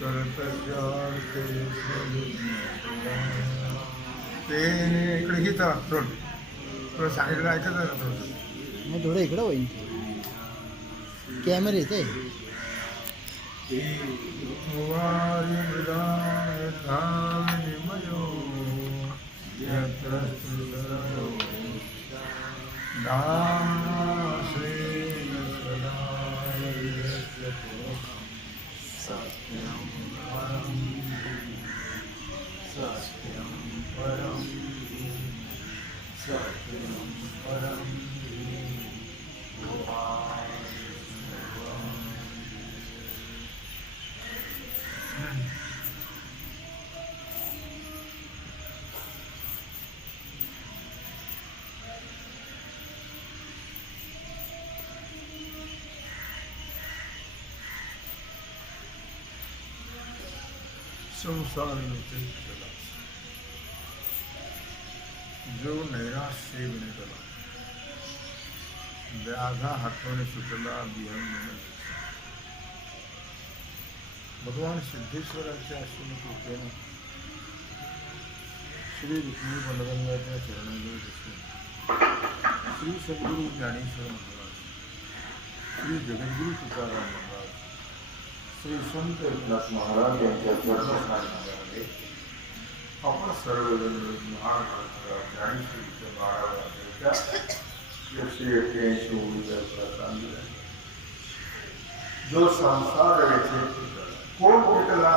करतस्यार्थे ते इकडे घेत थोडं थोडं सांगितलं ऐकत ना थोडं मग थोडं इकडं होईल कॅमेरा येते वारी मृदा यथा विनिमयो यत्र सुसरो दासेन सदा यस्य सत्यं परं सत्यं परं सत्यं परं संसार में चला जो नैराश्य बने चला व्याधा हाथों ने सुचला बिहन में भगवान सिद्धेश्वराच्या अश्विनी कृपेने श्री विष्णू बलगंगाच्या चरणाजवळ बसून श्री सद्गुरु ज्ञानेश्वर महाराज श्री जगद्गुरु तुकाराम महाराज श्री संत एकनाथ महाराज यांच्या चरणस्नानामध्ये आपण सर्वजण महाराष्ट्र ज्ञानेश्वरीच्या 12व्या 188 ओळीचा तांदूळ जो संसार व्यथित कोण भेटला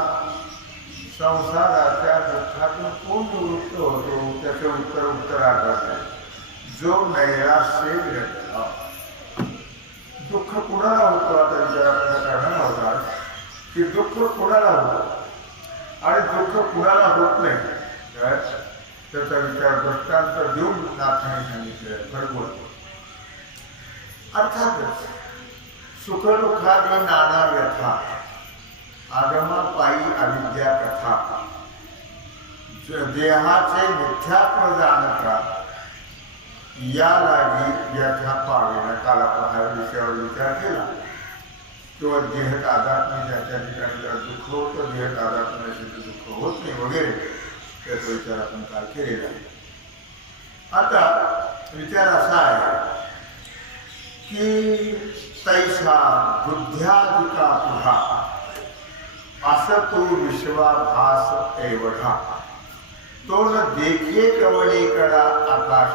संसाराच्या दुःखातून कोण निवृत्त होतो त्याचे उत्तरार्धात आहे जो नैराश्य भेटला दुःख कुणाला होतो आता विचार करणार होता की दुःख कुणाला होतं आणि दुःख कुणाला होत नाही त्याचा विचार दृष्टांत देऊन नाथाने सांगितले भरपूर अर्थातच सुखदुःखादी नाना व्यथा आगमापायी अविद्या कथा देहाचे मिथ्यात्व जाणता या लागी व्यथा पावेना काला पहा विषयावर विचार केला किंवा देह तादात्म्य ज्याच्या ठिकाणी जर दुःख होतं देह तादात्म्याचे दुःख होत नाही वगैरे त्याचा विचार आपण काल केलेला आहे आता विचार असा आहे की तैसा बुद्ध्याधिका पुढा असं तो विश्वाभास एवढा तो न देखे कवळीकडा आकाश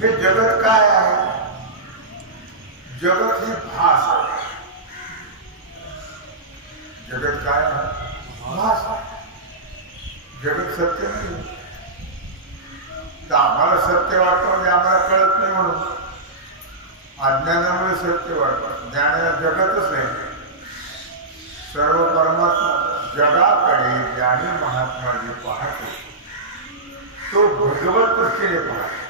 हे जगत काय आहे जगत ही भास आहे जगत काय आहे भास जगत सत्य नाही तर आम्हाला सत्य वाटतं म्हणजे आम्हाला कळत नाही म्हणून अज्ञानामुळे सत्य वाटतं ज्ञानाला जगतच नाही सर्व परमात्मा जगाकडे ज्ञानी महात्मा जे पाहतो तो भगवत दृष्टीने पाहतो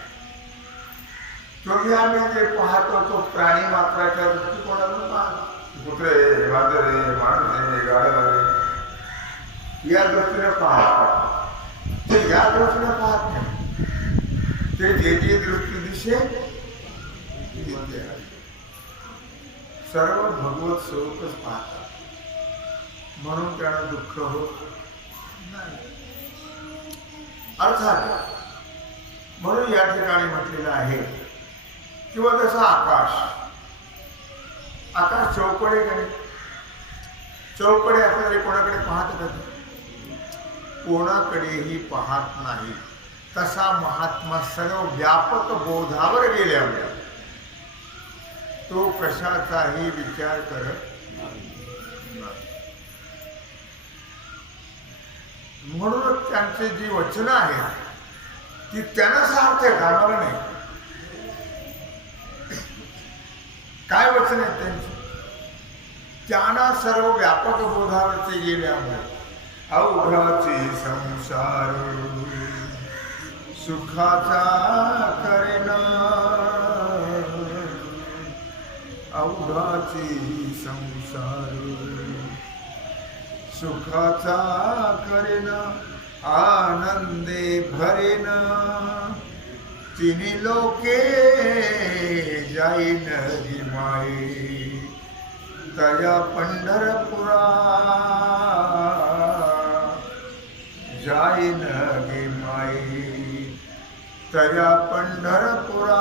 तुम्ही आम्ही जे पाहतो तो प्राणी मात्राच्या दृष्टिकोनातून पाहतो कुत्रे वादळे माणसे गाडे या दृष्टीने पाहतात ते या दृष्टीने पाहत नाही ते जे जे दृष्टी दिसे सर्व भगवत स्वरूपच पाहतात म्हणून त्यांना दुःख होत नाही अर्थात म्हणून या ठिकाणी म्हटलेलं आहे किंवा जसं आकाश आकाश चौकडे का नाही चौकडे आपल्याला कोणाकडे पाहत का कोणाकडेही पाहत नाही तसा महात्मा सर्व व्यापक बोधावर गेल्यामुळे तो कशाचाही विचार करत नाही म्हणूनच त्यांचे जी वचनं आहेत ती त्यांना सार्थ आहे आम्हाला नाही काय वचन आहेत त्यांची त्यांना सर्व व्यापक बोधावरती गेल्यामुळे अवघाचे संसार सुखाचा करेना अवघाचे संसार सुखाचा करेना आनंदे भरेना तिन्ही लोके जाईन हिमाये तया पंढरपुरा जाईन गे माई, तया पंढरपुरा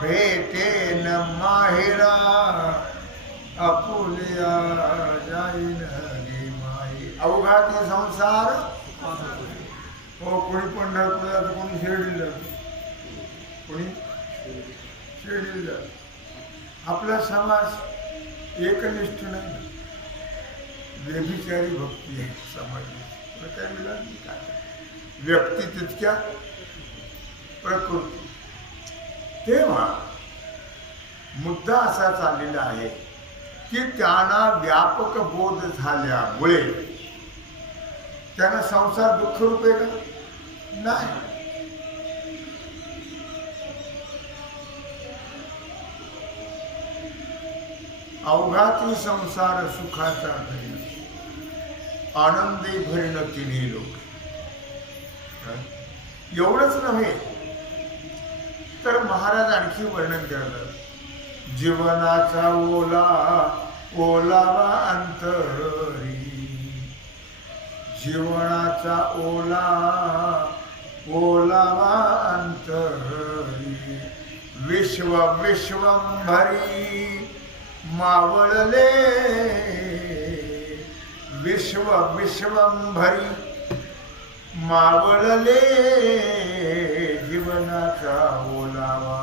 भेटेन माहेरा, आपुलिया जाईन गे माई. अवघाती संसार हो. कोणी पंढरपुरात, कोणी शिर्डीला, कोणी शिर्डीला. आपला समाज एकनिष्ठ नाही, व्यभिचारी भक्ती आहे समाज. काय मिळाली काय? व्यक्ती तितक्या प्रकृती. तेव्हा मुद्दा असा चाललेला आहे की त्यांना व्यापक बोध झाल्यामुळे त्यांना संसार दुःख रूपे का नाही. अवघाती संसार सुखाचा घरी, आनंदी भरीन तिन्ही लोक. एवढंच नव्हे तर महाराज आणखी वर्णन करतात. जीवनाचा ओला ओलावा अंतरी, जीवनाचा ओला ओलावा अंतरी, विश्व विश्वंभरी मावळले, विश्व विश्वंभरी मावळले, जीवनाचा ओलावा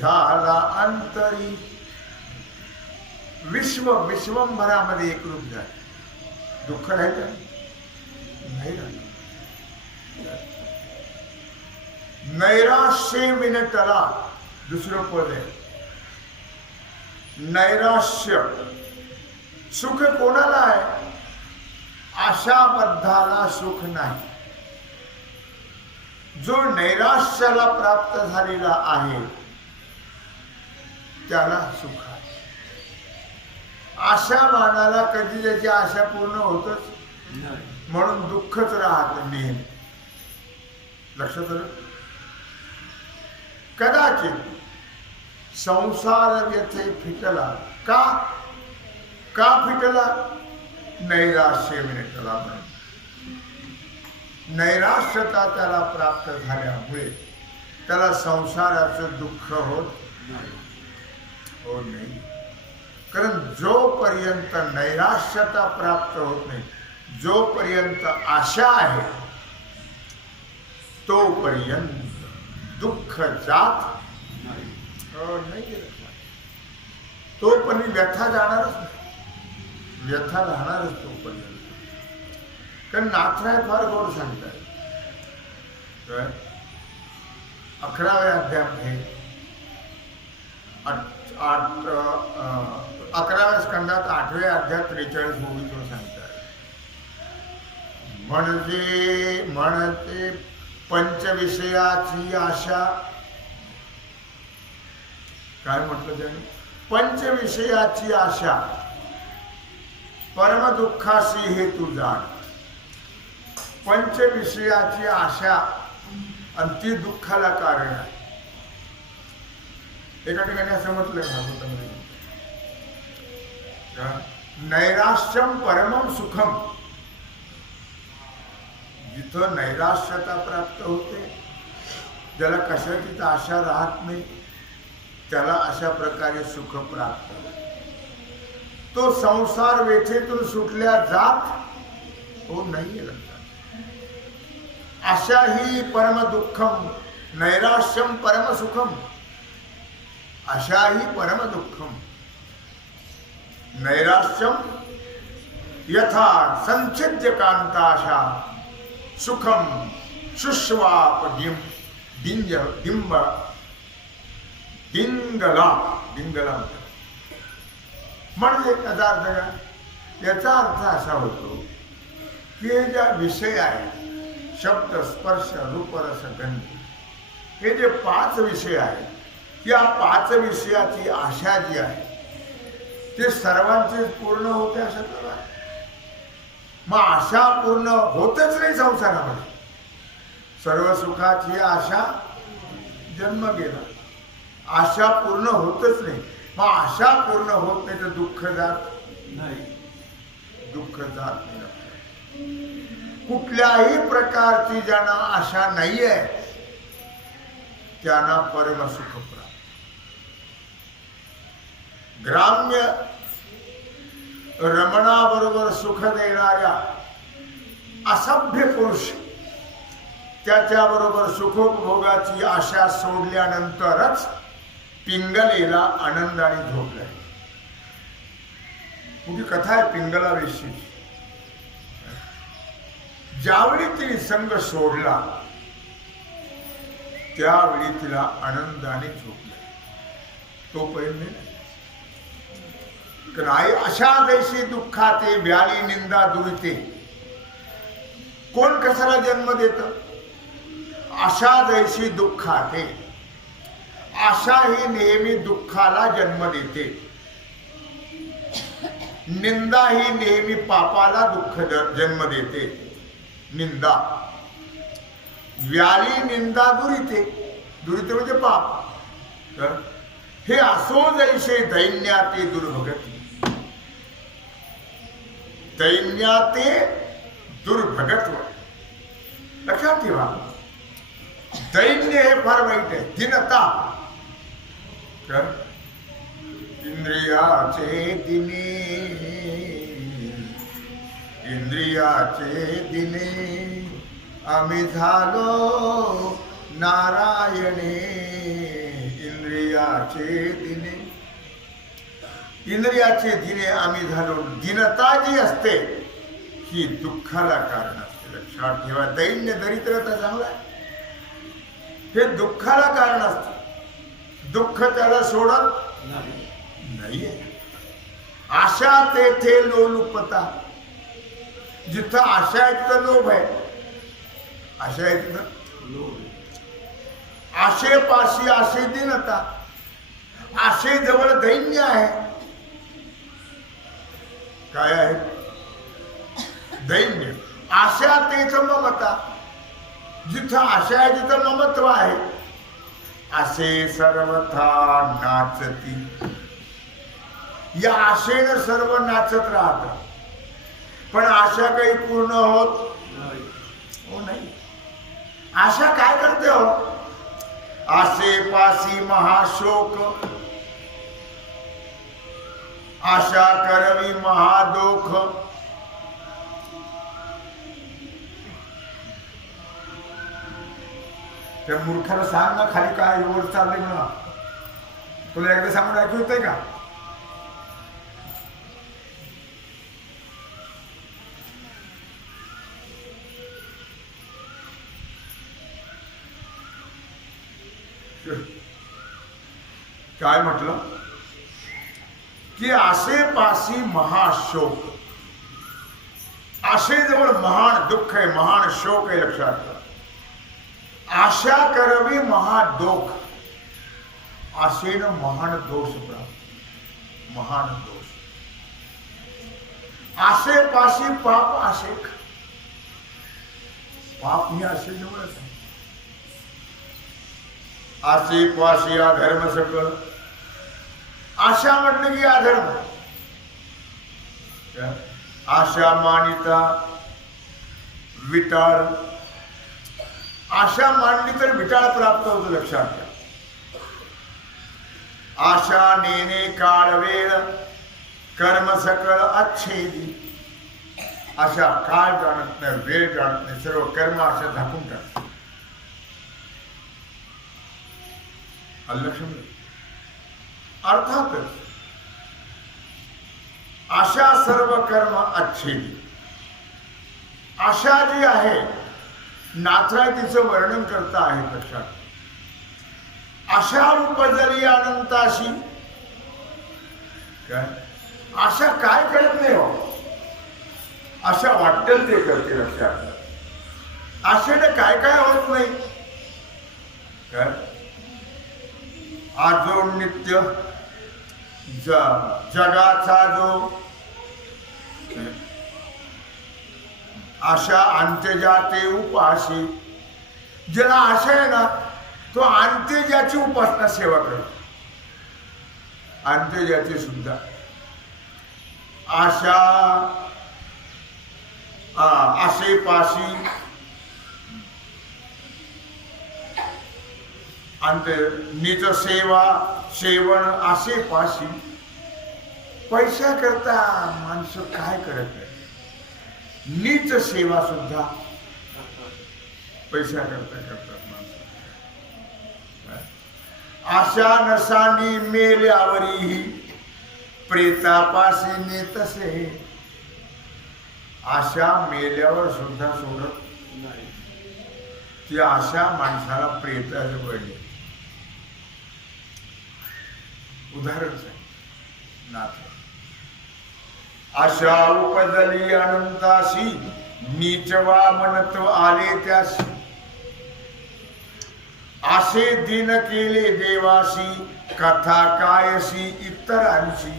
झाला अंतरी. विश्व विश्वंभरामध्ये एक रूप झाले. दुःख राहिलं नाही राहिलं. नैराश्य विनटला दुसरं पद आहे. नैराश्य सुख कोणाला आहे? आशाबद्धाला सुख नाही. जो नैराश्याला प्राप्त झालेला आहे त्याला सुख आहे. आशावानाला कधी त्याची आशा पूर्ण होतच म्हणून दुःखच राहत नेहमी. लक्षात आलं? कदाचित संसार व्यथे फिटला का? का फिटला? नैराश्य विनटला. नैराश्यता त्याला प्राप्त झाल्यामुळे त्याला संसाराचं दुःख होत नाही. कारण जोपर्यंत नैराश्यता प्राप्त होत नाही, जोपर्यंत आशा आहे तोपर्यंत दुःख जात नाही. तोपर्यंत व्यथा जाणारच नाही, व्यथा राहणारच तोपर्यंत. कारण नाथराय फार गोड सांगतात. 11व्या अध्यायामध्ये 11व्या स्कंदात 8व्या अध्यायात 43 ओळीतून सांगतात. म्हणते पंचविषयाची आशा. काय म्हटलं त्याने? पंचविषयाची आशा परमदुःखाशी हे तू जाण. पंचविषयाची आशा आणि ती दुःखाला कारण आहे. एका ठिकाणी असं म्हटलं भागवतामध्ये, नैराश्यम परमम सुखम. जिथं नैराश्यता प्राप्त होते, ज्याला कशाचीच आशा राहत नाही, त्याला अशा प्रकारे सुख प्राप्त होते. तो संसार वेथेतून सुटल्या जात हो नाही. आशा ही परम दुःखम, नैराश्यम परम सुखम. आशा ही परम दुःखम, नैराश्यम यथा संचिद्य कांताशा, सुखम शुष्वाप डिंब डिंगला. डिंगला म्हणजे त्याचा अर्थ काय? याचा अर्थ असा होतो की हे ज्या विषय आहेत, शब्द स्पर्श रूप रस गंध, हे जे 5 विषय आहेत, या 5 विषयाची आशा जी आहे ते सर्वांची पूर्ण होते असं तर. मग आशा पूर्ण होतच नाही संसारामध्ये. सर्व सुखाची आशा जन्म गेला. आशा पूर्ण होतच नाही. मग आशा पूर्ण होत नाही तर दुःख जात नाही. दुःख जात नाही. कुठल्याही प्रकारची ज्यांना आशा नाहीये त्यांना परम सुख प्राप्त. ग्राम्य रमणाबरोबर सुख देणाऱ्या असभ्य पुरुष त्याच्याबरोबर सुखोपभोगाची आशा सोडल्यानंतरच पिंगलेला आनंदाने झोपलाय. मोठी कथा आहे पिंगलाविषयी. ज्यावेळी तिने संग सोडला त्यावेळी तिला आनंदाने झोपले. तोपर्यंत नाही. आई अशा जैशी दुःखाते व्याली निंदा दुरिते. कोण कशाला जन्म देत? आशा जैशी दुःखाते. आशा ही नेहमी दुःखाला जन्म देते. निंदा ही नेहमी पापाला दुःख जन्म देते. निंदा व्याली निंदा दुरिते. दुरिते म्हणजे पाप. हे असो जैसे दैन्याते दुर्भगती. दैन्याते दुर्भगत्व. लक्षात ठेवा. दैन्य हे फार वाईट आहे. दीनता. इंद्रियाचे दिने इंद्रियाचे दिने आम्ही झालो नारायणे. इंद्रियाचे दिने इंद्रियाचे दिने आम्ही झालो. दीनता जी असते ही दुःखाला कारण असते. लक्षात ठेवा. दैन्य दरिद्रता चांगला आहे. हे दुःखाला कारण असते. दुःख त्याला सोडत नाहीये. आशा तेथे लोलुपता. जिथं आशा आहे तिथं लोभ आहे. आशा आहे तिथं लोभ. आशेपाशी आशे दीनता. आशे जवळ दैन्य आहे. काय आहे? दैन्य. आशा तेच ममता. जिथं आशा आहे तिथं ममत्व आहे. आशे सर्वथा नाचती. या आशेनं सर्व नाचत राहत. पण आशा काही पूर्ण होत नाही. आशा काय करते हो? आशेपाशी महाशोक. आशा करवी महादोख. त्या मूर्खाला सांग ना खाली काय वर चाललंय मला. तुला एकदा सांगून ऐकू येतंय का? काय म्हटलं की आशेपाशी महाशोक. आशेजवळ महान दुःख आहे. महान शोक आहे. लक्षात ठेवा. आशा करवी महादोष. आशेनं महान दोष प्राप्त. महान दोष. आशेपाशी पाप आशेक. पाप ही आशेजवळच आहे. आशेपाशी अधर्म सकळ. आशा म्हटलं की अधर्म. आशा मानिता विटाळ. आशा मांडली तर विटाळ प्राप्त होतो. लक्षात घ्या. आशा नेणे काळ वेळ कर्म सकळ अच्छेदी. आशा काळ जाणत नाही, वेळ जाणत नाही. सर्व कर्म आशा झाकून टाकतात. लक्ष्मी अर्थातच आशा सर्व कर्म अच्छेदी. आशा जी आहे नाथराय तिचं वर्णन करता आहे. लक्षात. आशा उपजली अनंताशी. काय आशा काय करत नाही हो. आशा वाटेल ते करते. लक्षात. आशेने काय काय होत नाही. काय आज जो नित्य जगाचा जो आशा अंत्यजाते उपाशी. ज्याला आशा आहे ना तो अंत्यजाची उपासना सेवा करतो. अंत्यजाती सुद्धा आशा आशेपाशी अंत निज सेवा सेवण आशेपाशी पैसा करता माणसं काय करत नाही. नीच सेवा सुद्धा पैसा करता करतात माणसं. आशा नसांनी मेल्यावरीही प्रेतापाशी नेतसे. आशा मेल्यावर सुद्धा सोडत नाही. ती आशा माणसाला प्रेताचे वळली. उदाहरणच आहे नाथ. आशा उपजली अनंताशी नीचवा मनत्व आले त्याशी. आशे दिन केले देवाशी कथा कायशी इतरांशी.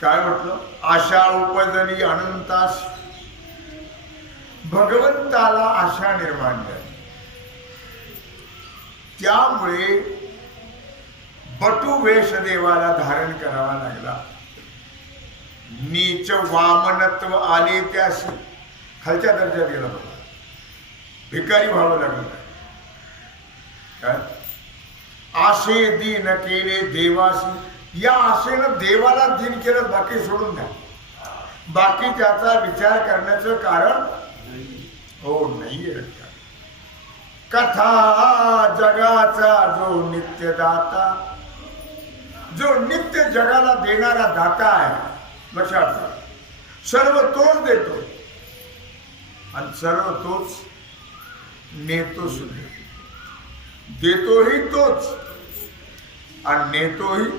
काय म्हटलं? आशा उपजली अनंताशी. भगवंताला आशा निर्माण झाली. त्यामुळे बटू वेश देवाला धारण करावा लागला. नीच वामनत्व आले त्याशी. खालच्या दर्जात गेला बघा. भिकारी व्हावं लागलं. काय? आशे दीन केले देवाशी. या आशेनं देवाला दीन केलं. बाकी सोडून द्या. बाकी त्याचा विचार करण्याचं कारण हो नाहीये. कथा जगाचा जो नित्यदाता, जो नित्य जगाला देणारा दाता आहे, लक्षात ठेवा. सर्व तोच देतो आणि सर्व तोच नेतो सुद्धा. देतोही तोच आणि नेतोही.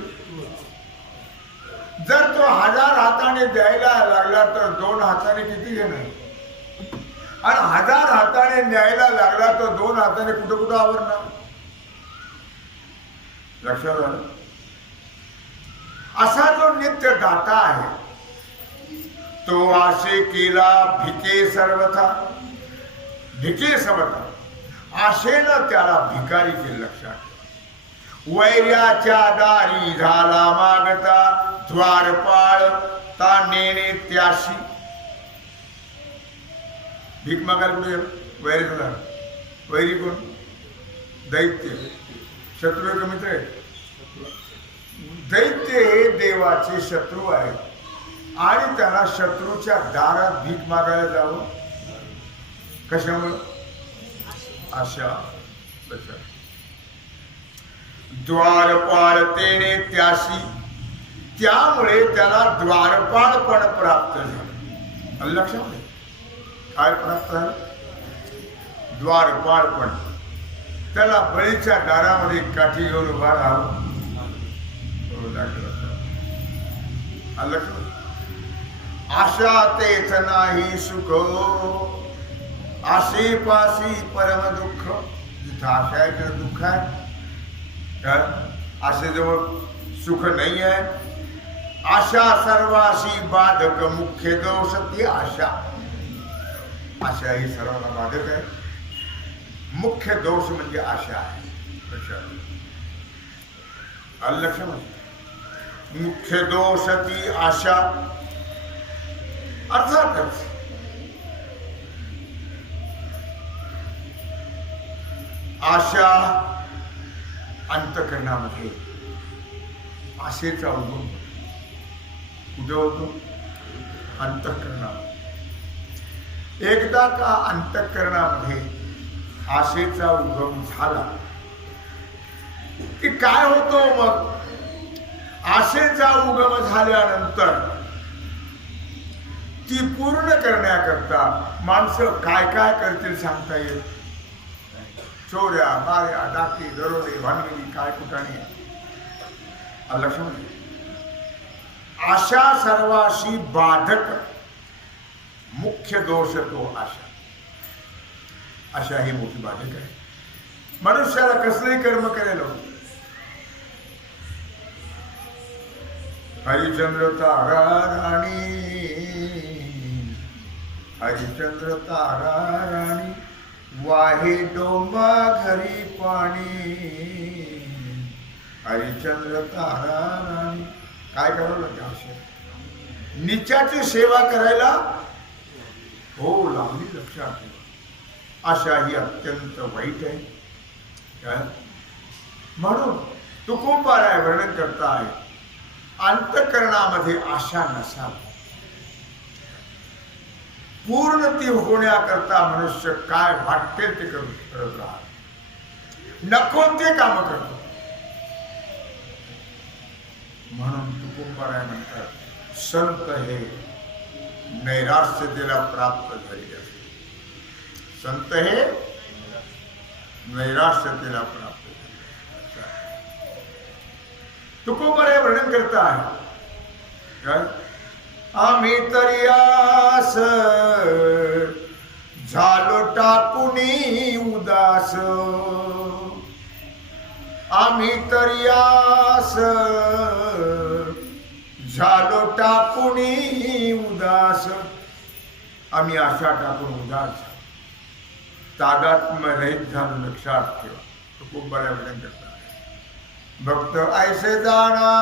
जर तो 1000 हाताने द्यायला लागला तर 2 हाताने किती घेणार? आणि 1000 हाताने न्यायला लागला तर 2 हाताने कुठं कुठं आवरणार? लक्षात आलं? असा जो नित्य दाता आहे तो आशे केला भिके सर्वथा. भिके सर्वथा. आशेनं त्याला भिकारी केलं. लक्षात. वैर्याच्या दारी झाला मागता द्वारपाळ ता नेणे त्याशी. भीक मागायला कुठे वैरी झाला? वैरी कोण? दैत्य. शत्रू आहे का मित्र आहे? दैत्य हे देवाचे शत्रू आहेत आणि त्याला शत्रूच्या दारात भीक मागायला जावं. कशामुळं? आशा. द्वारपाळ तेने त्याशी. त्यामुळे त्याला द्वारपाळ पण प्राप्त झालं. लक्षात काय प्राप्त झालं? द्वारपाळ पण. त्याला बळीच्या दारामध्ये काठी घेऊन उभा राहावं लागलं. आशा तेच नाही सुख आशेपाशी परम दुःख. जिथं आशा आहे तिथं दुःख आहे. आशेजवळ सुख नाही आहे. आशा सर्वाशी बाधक मुख्य दोष ती आशा. आशा ही सर्वांना बाधक आहे. मुख्य दोष म्हणजे आशा आहे. लक्षात. मुख्य दोष ती आशा. अर्थातच आशा अंतःकरणामध्ये आशेचा उगम कुठे होतो? अंतःकरणामध्ये. एकदा का अंतःकरणामध्ये आशेचा उगम झाला की काय होतो मग? आशेचा उगम झाल्यानंतर ती पूर्ण करण्याकरता माणसं काय काय करतील सांगता येईल? चोऱ्या, माऱ्या, डाकी, दरोडे, भानगडी काय कुठाने. लक्षात. आशा सर्वाशी बाधक मुख्य दोष तो आशा. आशा ही मोठी बाधक आहे. मनुष्याला कसलंही कर्म करेल. हरिचंद्र तारा राणी, हरिचंद्र तारा राणी वाहे डोंबा घरी पाणी. हरिचंद्र तारा राणी. काय करावं लागेल अशा नित्याची सेवा करायला हो लावली. लक्षात ठेवा आशा ही अत्यंत वाईट आहे. काय म्हणून तुकोबाराय वर्णन करता आहे अंतःकरणामध्ये आशा नसावी. पूर्णती होण्याकरता मनुष्य काय वाटेल ते करत राहतो. नको ते काम करतो. म्हणून तुकोबाराय म्हणतात संत हे नैराश्यतेला प्राप्त झालेले असते. संत हे नैराश्यतेला प्राप्त झाले. तुकोबाराय वर्णन करता आहे काय आम्ही तरी आस झालो टाकुनी उदास. आम्ही तरी आस झालो टाकुनी उदास. आम्ही आशा टाकून उदास तादात्म्य रहित झालो. लक्षात ठेवा. तुकोबाराय वर्णन करता भक्त ऐसे जाणा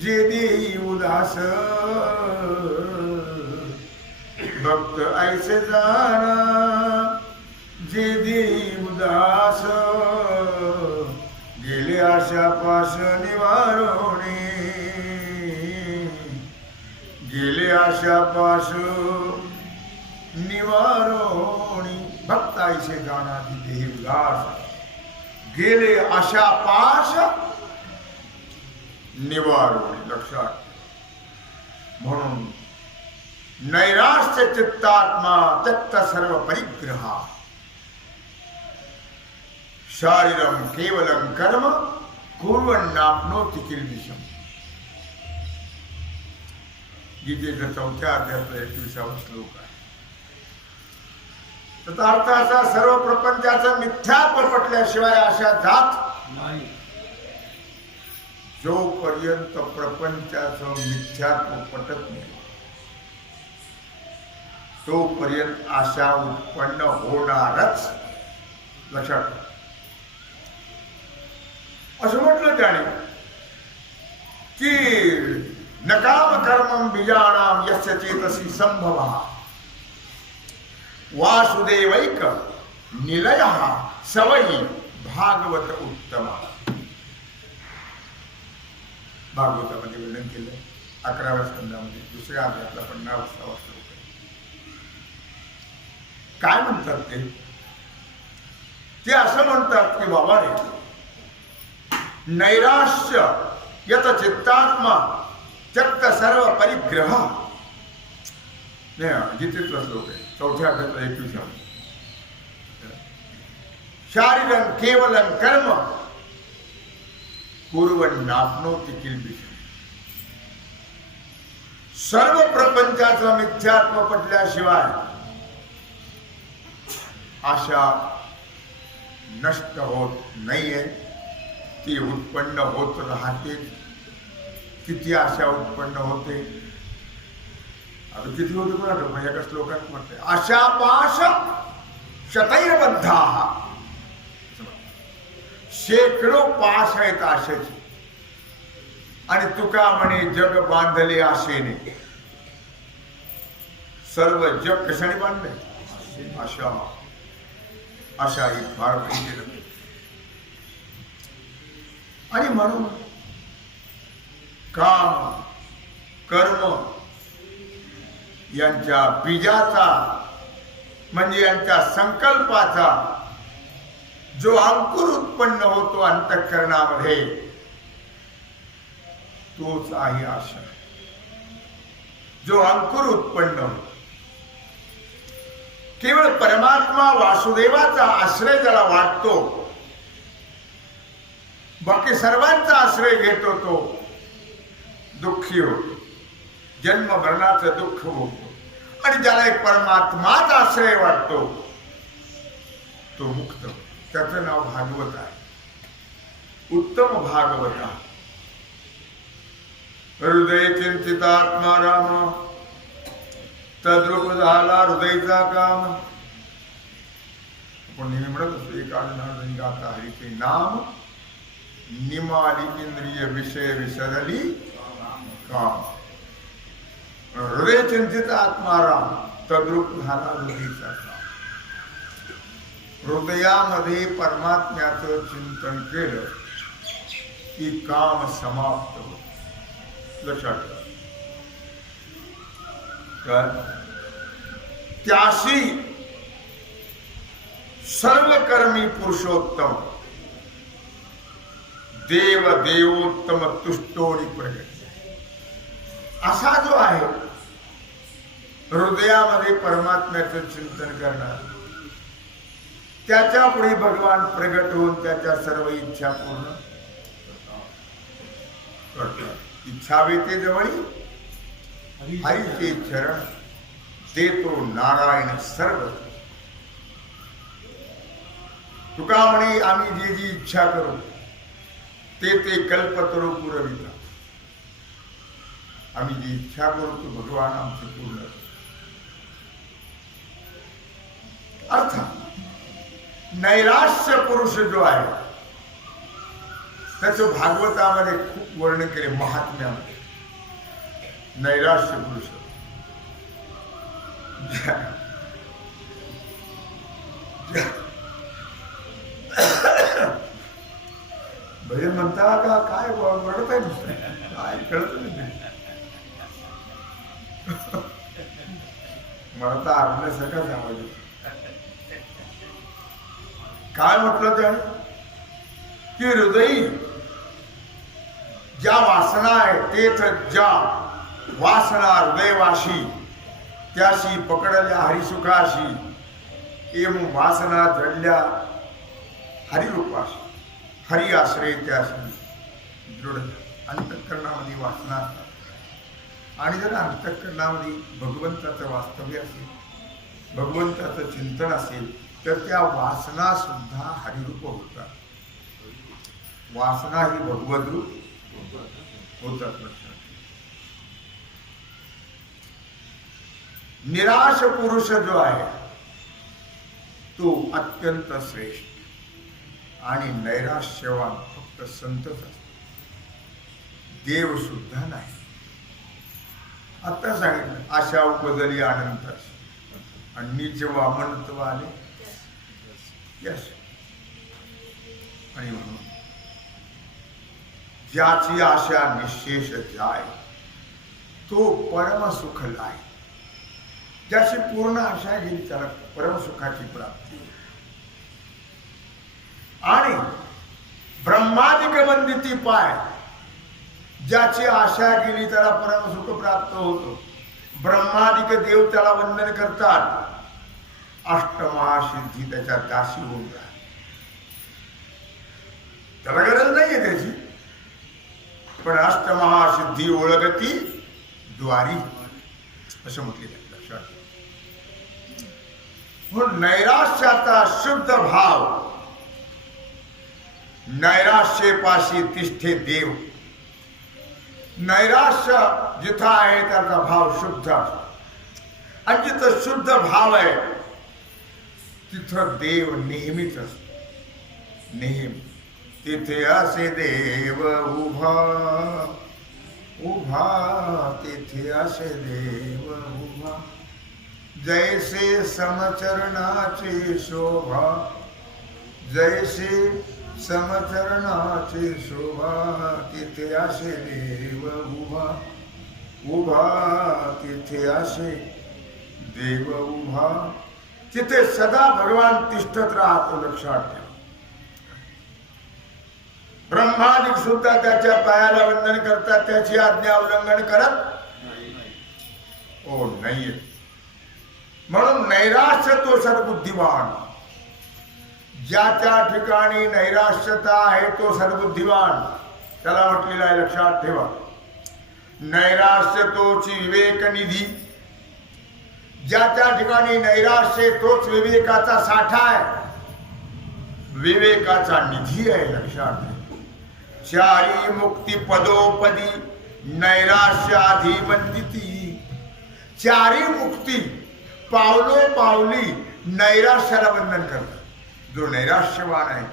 जे देई उदास. भक्त ऐसे जाणा जे देई उदास. गेले आशा पाश निवारोणी. गेले आशा पाश निवारोणी. भक्त ऐसे जाणा जे देई उदास. गेले आशा पाश निवारोणी. लक्षात. म्हणून नैराश्य चित्तात्मा त्यक्त सर्व परिग्रहा. शारीरम केवलम कर्म कुर्वन्नाप्नोति किल्बिषम. गीतेच्या 4थ्या अध्यायाचा 21वा श्लोक आहे. त्याचा अर्थ असा सर्व प्रपंचाचं मिथ्यात्व पटल्याशिवाय आशा जात नाही. जोपर्यंत प्रपंचाचं मिथ्यात्व पटत नाही तोपर्यंत आशा उत्पन्न होणारच. लक्षात. असं म्हटलं त्याने की नकाम कर्मं बीजानां यस्य चेतसी संभवः वासुदेवैक निलयः सवयी भागवत उत्तम. भागवतामध्ये वर्णन केलं 11व्या स्कंदामध्ये 2ऱ्या अध्यायातला 50वा श्लोक. काय म्हणतात ते असं म्हणतात की बाबा रे नैराश्य यत चित्तात्मा त्यक्त सर्व परिग्रह. गीतेतला श्लोक आहे 4थ्या अध्यायातला 21वा. शारीरं केवलं कर्म कुर्वन्नाप्नोति किल्बिषम. सर्व प्रपंचाचं मिथ्यात्व पटल्याशिवाय आशा नष्ट होत नाहीये. ती उत्पन्न होत राहते. किती आशा उत्पन्न होते. आता किती होते कोणाला म्हणजे एका श्लोकात म्हणते आशापाश शतैर्बद्धा. शेकडो पाश आहेत आशेचे. आणि तुका म्हणे जग बांधले आशेने. सर्व जग कशाने बांधले. आशा. आशा ही फार पाहिजे. आणि म्हणून काम कर्म यांच्या बीजाचा म्हणजे यांच्या संकल्पाचा जो अंकुर उत्पन्न होतो अंतःकरणामध्ये तोच आहे आशा. जो अंकुर उत्पन्न होतो केवळ परमात्मा वासुदेवाचा आश्रय ज्याला वाटतो बाकी सर्वांचा आश्रय घेतो तो दुःखी होतो. जन्म मरणाचं दुःख होतो. आणि ज्याला एक परमात्माचा आश्रय वाटतो तो मुक्त. त्याचं नाव भागवत आहे. उत्तम भागवता. हृदय चिंतितात्मा राम तद्रूप झाला हृदयचा काम. आपण नेहमी म्हणत असतो एकानंदाने गाता हरीचे नाम निमाली इंद्रिय विषय विसरली काम. हृदय चिंतित आत्माराम तद्रूप झाला हृदयचा काम. हृदयामध्ये परमात्म्याचं चिंतन केलं की काम समाप्त होत. लक्षात ठेवा. त्याशी सर्व कर्मी पुरुषोत्तम देव देवोत्तम तुष्टोरी प्रगट असा जो आहे हृदयामध्ये परमात्म्याचं चिंतन करणार, त्याच्या पुढे भगवान प्रगट होऊन त्याच्या सर्व इच्छा पूर्ण करतात. इच्छा वेते जवळी हरीचे चरण देतो नारायण सर्व. तुका म्हणे आम्ही जी जी इच्छा करू ते ते कल्पतरू पुरविता. आम्ही जी इच्छा करू तो भगवान आमची पूर्ण. अर्थात नैराश्य पुरुष जो आहे त्याचं भागवतामध्ये खूप वर्णन केले. महात्म्यामध्ये नैराश्य पुरुष भजन म्हणता का काय वडत आहे नुसतं काय कळत नाही. मला तर आपल्यासारखाच आवाज येतो. काय म्हटलं तर की हृदयी ज्या वासना आहे तेच ज्या वासना हृदयवाशी त्याशी पकडल्या हरिसुखाशी एम वासना जडल्या हरिरूपाशी हरि आश्रय त्याशी दृढ. अंतःकरणामध्ये वासना असतात आणि जर अंतःकरणामध्ये भगवंताचं वास्तव्य असेल, भगवंताचं चिंतन असेल तर त्या वासना सुद्धा हरिरूप होतात. वासना ही भगवत रूप होतात. निराश पुरुष जो आहे तो अत्यंत श्रेष्ठ आणि नैराश्यवान फक्त संतच असतो, देव सुद्धा नाही. आता सांगितलं आशा उपजली अनंताची आणि नीच वामनत्व आले यश. आणि म्हणून ज्याची आशा निशेष जाय तो परमसुख लाय. ज्याची पूर्ण आशा गेली त्याला परमसुखाची प्राप्ती. आणि ब्रह्मादिक वंदिती पाय ज्याची आशा गेली त्याला परमसुख प्राप्त होतो. ब्रह्मादिक देव त्याला वंदन करतात. अष्टमहासिद्धी त्याच्या दासी होऊन जाते. त्याला गरज नाहीये त्याची, पण अष्टमहासिद्धी ओळखती द्वारी असं म्हटलेलं आहे. लक्षात. म्हणून नैराश्याचा शुद्ध भाव नैराश्येपाशी तिष्ठे देव. नैराश्य जिथं आहे त्याचा भाव शुद्ध आणि जिथं शुद्ध भाव आहे तिथं देव नेहमीच असतो. नेहमी तिथे असे देव उभा उभा तिथे असे देव उभा. जैसे समचरणाची शोभा जैसे समचरणाची शोभा तिथे असे देव उभा उभा तिथे असे देव उभा. तिथे सदा भगवान तिष्ठत राहतो. लक्षात ठेवा. ब्रह्मादिक सुद्धा त्याच्या पायाला वंदन करतात, त्याची आज्ञा उल्लंघन करत हो नाहीये. म्हणून नैराश्य तो सद्बुद्धिवान. ज्या त्या ठिकाणी नैराश्यता आहे तो सद्बुद्धिवान. त्याला म्हटलेलं आहे. लक्षात ठेवा. नैराश्य तोची विवेक निधी. ज्या त्या ठिकाणी नैराश्य तोच विवेकाचा साठा आहे, विवेकाचा निधी आहे. लक्षात ठेवा. चारी मुक्ती पदोपदी नैराश्य आधी वंदिती. चारी मुक्ती पावलो पावली नैराश्याला वंदन करतात. जो नैराश्यवान आहे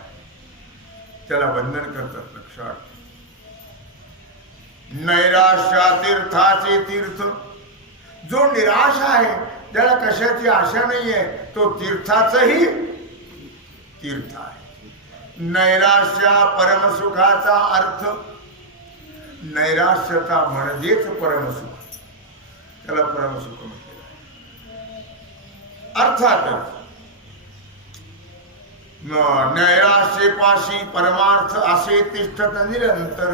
त्याला वंदन करतात. लक्षात लक्षात. नैराश्या तीर्थाचे तीर्थ. जो निराश आहे, ज्याला कशाची आशा नाहीये, तो तीर्थाचंही तीर्थ आहे. नैराश्या परमसुखाचा अर्थ. नैराश्यता म्हणजेच परमसुख, त्याला परमसुख म्हटले. अर्थातच नैराश्येपाशी परमार्थ असे तिष्ठत निरंतर.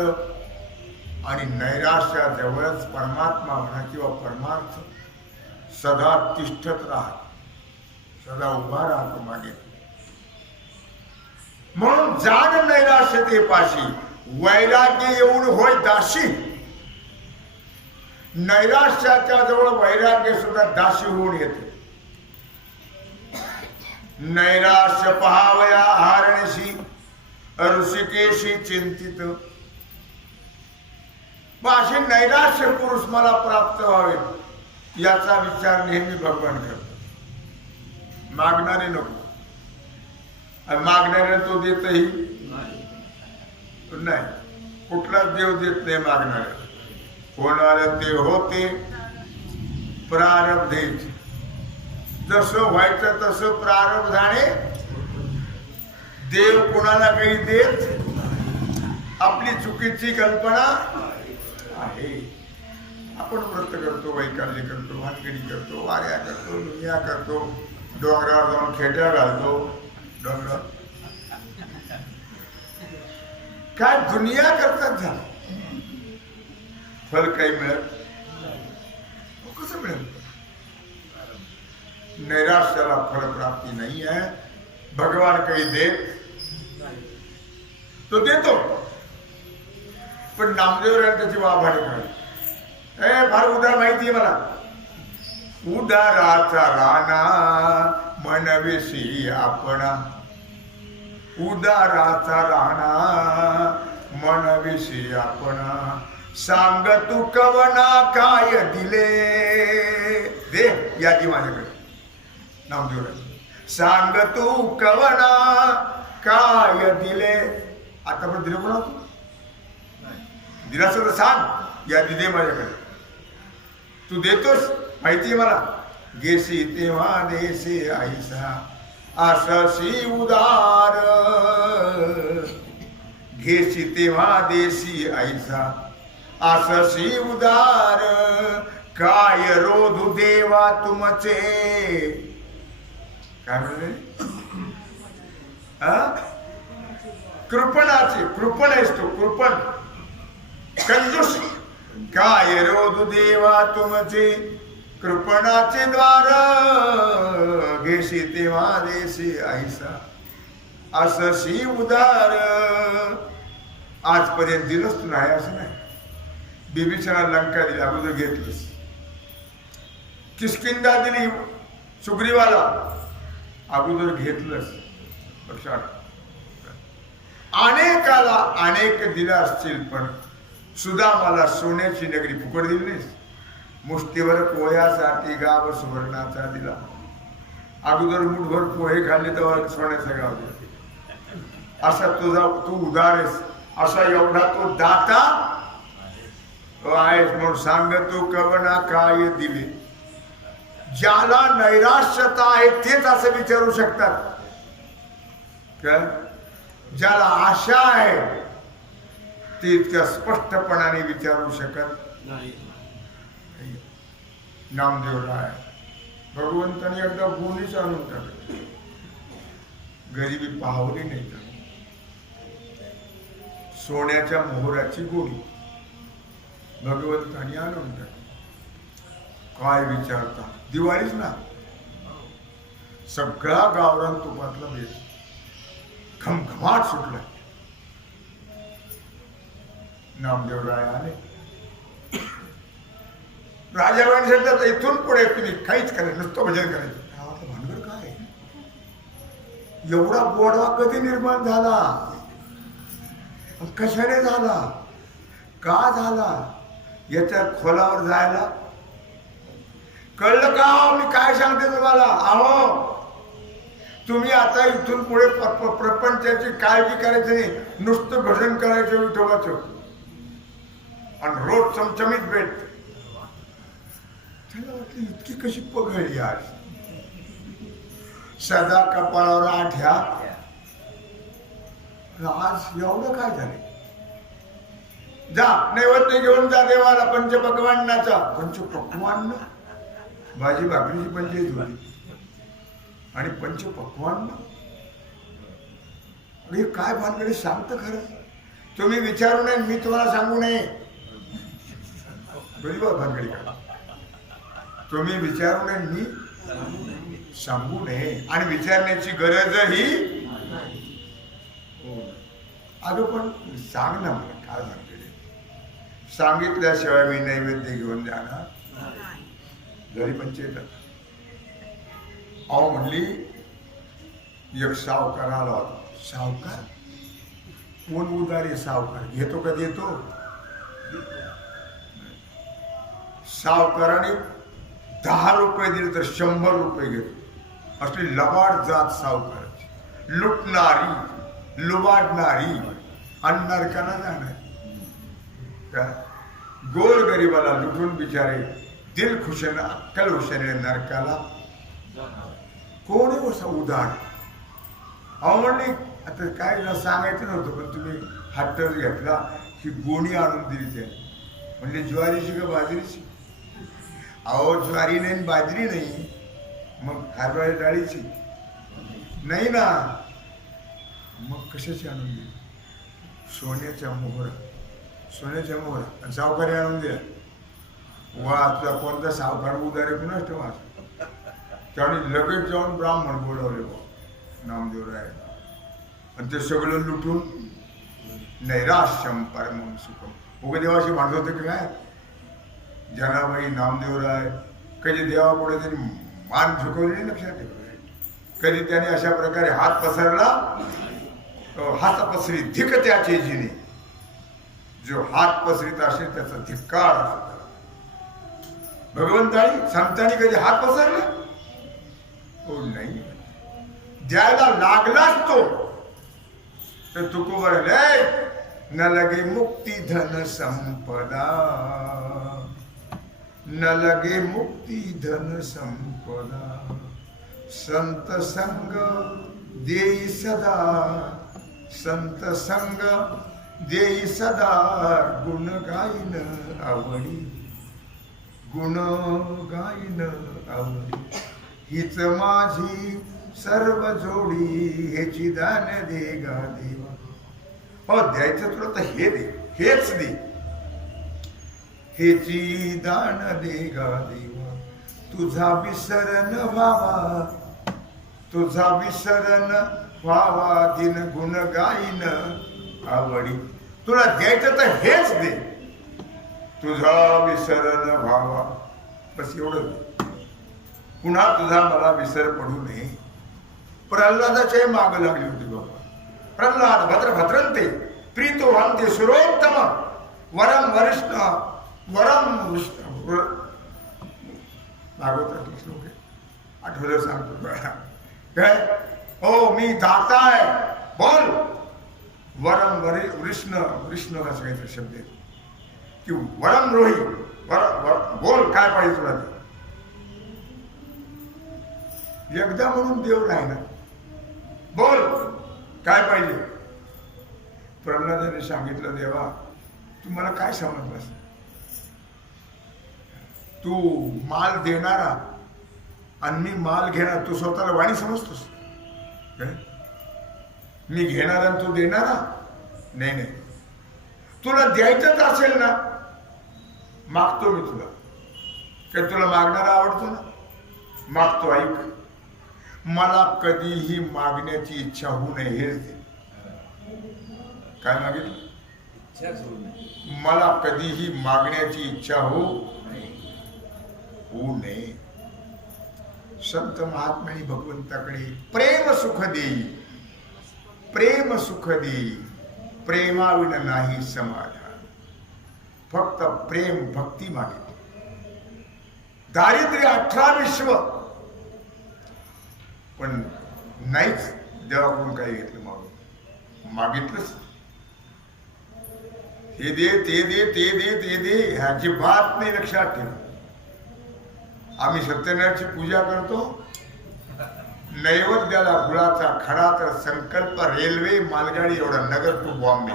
आणि नैराश्या जवळच परमात्मा म्हणा किंवा परमार्थ सदा तिष्ठत राहत, सदा उभा राहतो मागे. म्हणून जाण नैराश्यतेपाशी वैराग्य येऊन होय दाशी. नैराश्याच्या जवळ वैराग्य सुद्धा दाशी होऊन येते. नैराश्य पहावया आहारणशी ऋषिकेशी चिंतित. असे नैराश्य पुरुष मला प्राप्त व्हावे याचा विचार नेहमी भगवान करतो. मागणारे नको. मागणारे तो देतही नाही. कुठलाच देव देत नाही मागणारे. होणारे ते होते प्रारब्धेच. जसं व्हायचं तसं प्रारब्धाने. देव कोणाला काही देत आपली चुकीची कल्पना आहे. आपण व्रत करतो, वैकल्य करतो, भानगडी करतो, वाऱ्या करतो, दुनिया करतो, डोंगरावर जाऊन खेट्या घालतो. डोंगरावर काय दुनिया करतात झालं, फल काही मिळत कसं मिळेल. नैराश्याला फलप्राप्ती नाही आहे. भगवान काही देत तो देतो, पण नामदेवराय त्याची वाभाडी काढली. फार उदार माहिती आहे मला. उदाराचा राणा मनवेशी आपणा. उदाराचा राणा मनवेशी आपणा. सांग तू कवना काय दिले. दे यादी माझ्याकडे. नामदेवराय सांग तू कवना काय दिले. आता पण दिले कोणा दिला तर सांग. यादी दे माझ्याकडे. तू देतोस माहिती मला. गेसी तेव्हा देसे आईसा आससी उदार. घेसी तेव्हा देसी आईसा आससी उदार. काय रोधू देवा तुमचे. काय म्हणले. कृपणाचे. कृपण आहेस तू. कृपण कंजूस. काय रोधू देवा तुमचे कृपणाचे द्वार. घेशी तेव्हा देशी आईसा असशी उदार. आजपर्यंत दिलंच तू नाही असं नाही. बिभीषणाला लंका दिली, अगोदर घेतलीस. किष्किंधा दिली सुग्रीवाला, अगोदर घेतलंस. लक्षात. अनेकाला अनेक दिला असतील, पण सुदामाला सोन्याची नगरी फुकट दिली नाहीस. मुष्टीवर पोह्यासाठी गाव सुवर्णाचा दिला. अगोदर मुठभर पोहे खाल्ले तर सोन्याचा गाव दिला. असा तुझा तू उदार आहेस. असा एवढा तो दाता आहेस. म्हणून सांग तू कवना काय दिले. ज्याला नैराश्यता आहे तेच असं विचारू शकतात. काय ज्याला आशा आहे ते इतक्या स्पष्टपणाने विचारू शकत नाही. नामदेवराय भगवंताने एकदा बोलीच आणून टाकली. गरिबी पाहवली नाही तर सोन्याच्या मोहराची गोळी भगवंताने आणून टाकली. काय विचारता. दिवाळीच ना. सगळा गावरान तुपातला बेत घमघमाट सुटला. नामदेवराय आले. राजाबाईंनी सांगितलं इथून पुढे तुम्ही काहीच करायचं नुसतं भजन करायचं. गावातलं भानगड काय. एवढा गोडवा कधी निर्माण झाला, कशाने झाला, का झाला, याच्या खोलावर जायला कळलं का. मी काय सांगते तुम्हाला. अहो तुम्ही आता इथून पुढे प्रपंचाची काळजी करायची नाही, नुसतं भजन करायचं विठोबाचं आणि रोज चमचमीत भेट. त्याला वाटलं इतकी कशी पगळली आज, सदा कपाळावर आठ्या, आज एवढं काय झालं. जा नैवेद्य घेऊन जा देवाला पंचपक्वान्नाचा. पंचपक्वान्न भाजी भाकरीची पंचायत होती आणि पंचपक्वान्न हे काय भानगडी सांगतं खरं. तुम्ही विचारू नये, मी तुम्हाला सांगू नये. भानगडी का तुम्ही विचारू नये, मी सांगू नये आणि विचारण्याची गरजही. अगं पण सांग ना मला काय भानगडी. सांगितल्याशिवाय मी नैवेद्य घेऊन जाणार जरी पंचायत. अहो म्हणली एक सावकार आला होता. सावकार कोण उदारी सावकार घेतो का देतो. सावकाराने 10 रुपये दिले तर 100 रुपये घेतो. असली लबाड जात सावकाराची, लुटणारी लुबाडणारी आणि नरकाला जाणारी. गोर गरीबाला लुटून बिचारे दिल खुशाने अक्कल हुशाने नरकाला कोण आहे असा उदार. अहो म्हणली आता काय सांगायचं नव्हतं पण तुम्ही हट्टच घेतला ही गोणी आणून दिली त्याने. म्हणजे ज्वारीची का बाजरीची. अहो ज्वारी नाही बाजरी नाही, मग हरभरा डाळीची नाही ना, मग कशाची आणून दिली. सोन्याच्या मोहरा. सोन्याच्या मोहरा सावकारी आणून दिला. वा तुला कोणता सावकार उदारे कुणाच ठेवा. त्याने लगेच जाऊन ब्राह्मण बोलवले नामदेवराय आणि ते सगळं लुटून नैराश्यम परमं सुखम. उगे देवाशी म्हणत होते की काय जनाबाई नामदेवराय कधी देवापुढे त्यांनी मान झुकवली लक्षात ठेवले. कधी त्याने अशा प्रकारे हात पसरला, हात पसरी धिक त्याचे जिने. जो हात पसरीत असेल त्याचा धिक्कार असतो. भगवंतानी संतांनी कधी हात पसरले हो नाही. द्यायला लागलाच तो तर तुकोबर न लगे मुक्ती धन संपदा. न लगे मुक्ती धन संपदा. संत संग देई सदा. संत संग देई सदा. गुण गाईन आवडी. गुण गाईन आवडी. हीच माझी सर्व जोडी. हेची दान दे गा देवा. हो द्यायचं तुला तर हे दे, हेच दे. हेची दान दे गा देवा. तुझा विसरण व्हावा. तुझा विसरण व्हावा. दिन गुण गाईन आवडी. तुला द्यायचं तर हेच दे. तुझा विसरण व्हावा. बस एवढं. पुन्हा तुझा मला विसर पडू नये. प्रल्हादाच्या माग लागली होती बाबा. प्रल्हाद भद्र भद्रंते प्रीतो हंते सुरोत्तम वरम वरिष्ठ वरम विष्णु. भागवतातले श्लोक आहे, आठवलं सांगतो काय. हो मी दाता आहे बोल. वरम वृष्ण विष्णू असा काहीतरी शब्द आहे की वरम रोही बोल काय पाहिजे तुला. एकदा म्हणून देव नाही ना. बोल काय पाहिजे. प्रल्हादाने सांगितलं देवा तू मला काय समजलास. तू माल देणारा आणि मी माल घेणार. तू स्वतःला वाणी समजतोस. मी घेणारा आणि तू देणारा नाही नाही. तुला द्यायचंच असेल ना मागतो मी तुला. काय तुला मागणारा आवडतो ना मागतो. ऐक मला कधीही मागण्याची इच्छा होऊ नये. हेच दे. काय मागितलं. मला कधीही मागण्याची इच्छा होऊ नये. संत महात्म्याने भगवंताकडे प्रेम सुख देई. प्रेम सुख देई. प्रेमाविन नाही समाधान. फक्त प्रेम भक्ती मागितली. दारिद्र्य 18 विश्व पण नाहीच देवाकडून काही घेतलं मागितलंच. हे दे ते दे ते दे ते दे ह्याची बात नाही. लक्षात ठेव. आम्ही सत्यनारायणाची पूजा करतो, नैवेद्याला गुळाचा खडा तर संकल्प रेल्वे मालगाडी एवढा नगर टू बॉम्बे.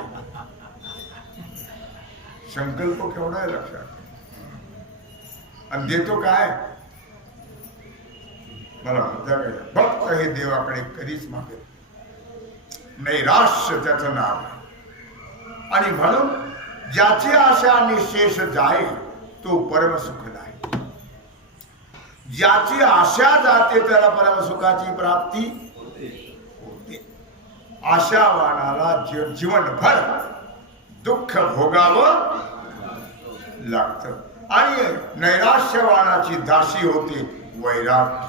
संकल्प केवढा आहे लक्षात. आणि देतो काय मला मुद्दा काय फक्त हे देवाकडे कधीच मागे नैराश्य त्याचं नाव आहे. आणि म्हणून ज्याची आशा निशेष जाय तो परमसुख नाही. ज्याची आशा जाते त्याला परमसुखाची प्राप्ती होते. आशावानाला जीवनभर दुःख भोगावं लागतं. आणि नैराश्यवानाची दासी होते वैराग्य.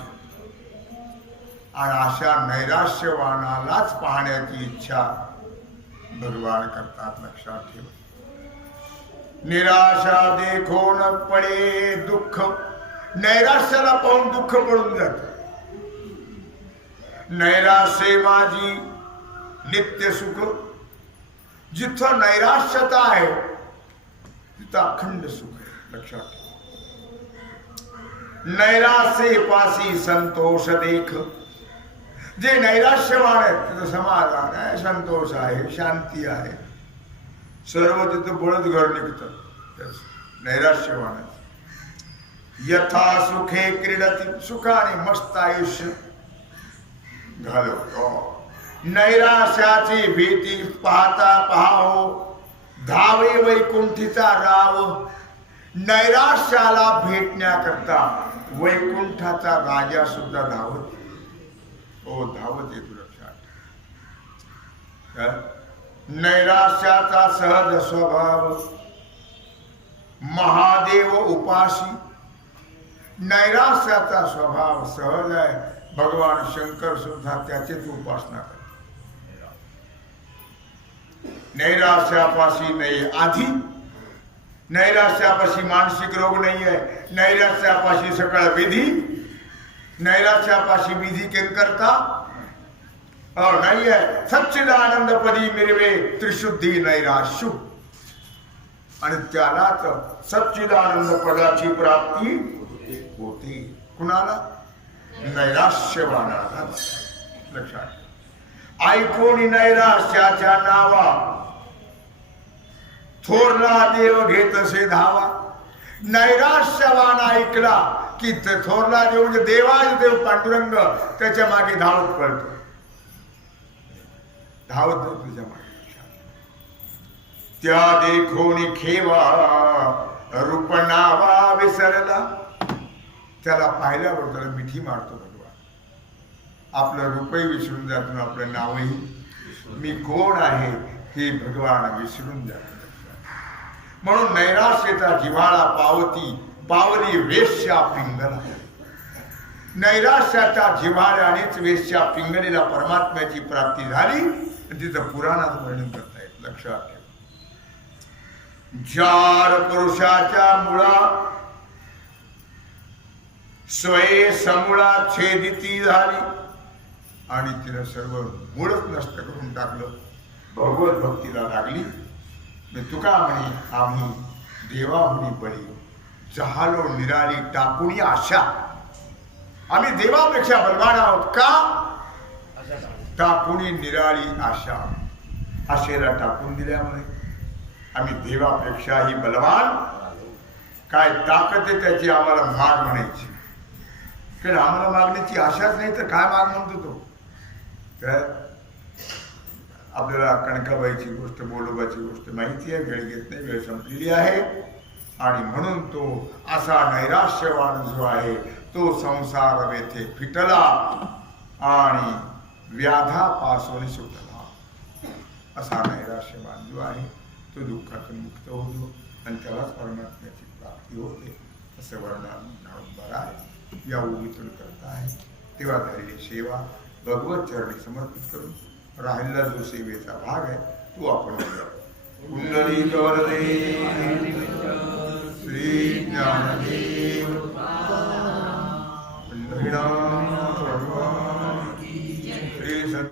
आणि अशा नैराश्यवानालाच पाहण्याची इच्छा भगवान करतात. लक्षात ठेव. निराशा देखो न पडे दुःख. नैराश्याला पाहून दुःख पडून जात. नैराश्य माझी नित्य सुख. जिथं नैराश्यता आहे तिथं अखंड सुख आहे. लक्षात ठेव. नैराश्य पासी संतोष देख. जे नैराश्यवान आहेत तिथं समाधान आहे, संतोष आहे, शांती आहे. सर्व तिथं बळद घर निघतं. नैराश्यवान आहे. यथा सुखे क्रीडती. सुखाने मस्त आयुष्य घालवतो. नैराश्याची भीती पाहता पाहावो धावे वैकुंठीचा राव. नैराश्याला भेटण्याकरता वैकुंठाचा राजा सुद्धा धावत धावत येतो. लक्षात. नैराश्याचा सहज स्वभाव महादेव उपासी. नैराश्याचा स्वभाव सहज आहे. भगवान शंकर सुद्धा त्याचीच उपासना करतात. नैराश्यापाशी नाही आधी. नैराश्यापाशी मानसिक रोग नाही आहे. नैराश्यापाशी सकळ विधी. नैराश्यापाशी विधी केन करता नाही आहे. सच्चिदानंद पदी मिरवे त्रिशुद्धी नैराश्यू. आणि त्यालाच सच्चिदानंद पदाची प्राप्ती होती. कुणाला? नैराश्यवानाला. लक्षात. ऐकोनी नैराश्याच्या नावा थोरला देव घेतसे धावा. नैराश्यवान ऐकला की थोरला देव म्हणजे देवाच देव पांडुरंग त्याच्या मागे धावत पडतो. धावत तुझ्या मागे. त्या देखोनी खेवा रूप नावा विसरला. त्याला पाहिल्यावर त्याला मिठी मारतो भगवान. आपलं रूपही विसरून जातो, आपलं नावही. मी कोण आहे हे भगवान विसरून जातो. म्हणून नैराश्यता जिव्हाळा पावली वेश्या पिंगला. नैराश्याच्या जिव्हाळ्यानेच वेश्या पिंगलीला परमात्म्याची प्राप्ती झाली. तिथं पुराणात वर्णन करता येत. लक्षात ठेव. जार पुरुषाच्या मुळा स्वये समूळा छेदिती झाली. आणि तिनं सर्व मूळच नष्ट करून टाकलं. भगवत भक्तीला लागली. तुका म्हणे आम्ही देवाहुनी बळी जहालो निराळी टाकुणी आशा. आम्ही देवापेक्षा बलवान आहोत. का? टाकुणी निराळी आशा. आशेला टाकून दिल्यामुळे आम्ही देवापेक्षाही बलवान. काय ताकद आहे त्याची आम्हाला माग म्हणायची. कारण आम्हाला मागण्याची आशाच नाही तर काय माग म्हणतो तो. तर आपल्याला कणकाबाईची गोष्ट बोलोबाची गोष्ट माहिती आहे. वेळ घेत नाही, वेळ संपलेली आहे. आणि म्हणून तो असा नैराश्यवान जो आहे तो संसार व्यथे फिटला आणि व्याधापासून सुटला. असा नैराश्यवान जो आहे तो दुःखातून मुक्त होतो आणि त्यालाच परमात्म्याची प्राप्ती होते. असं वर्णन बरं आहे. या उभीतून करता आहे तेव्हा झालेली सेवा भगवत चरणी समर्पित करून राहिलेला जो सेवेचा भाग आहे तो आपण कुंडलिक वरदे श्री ज्ञानदेव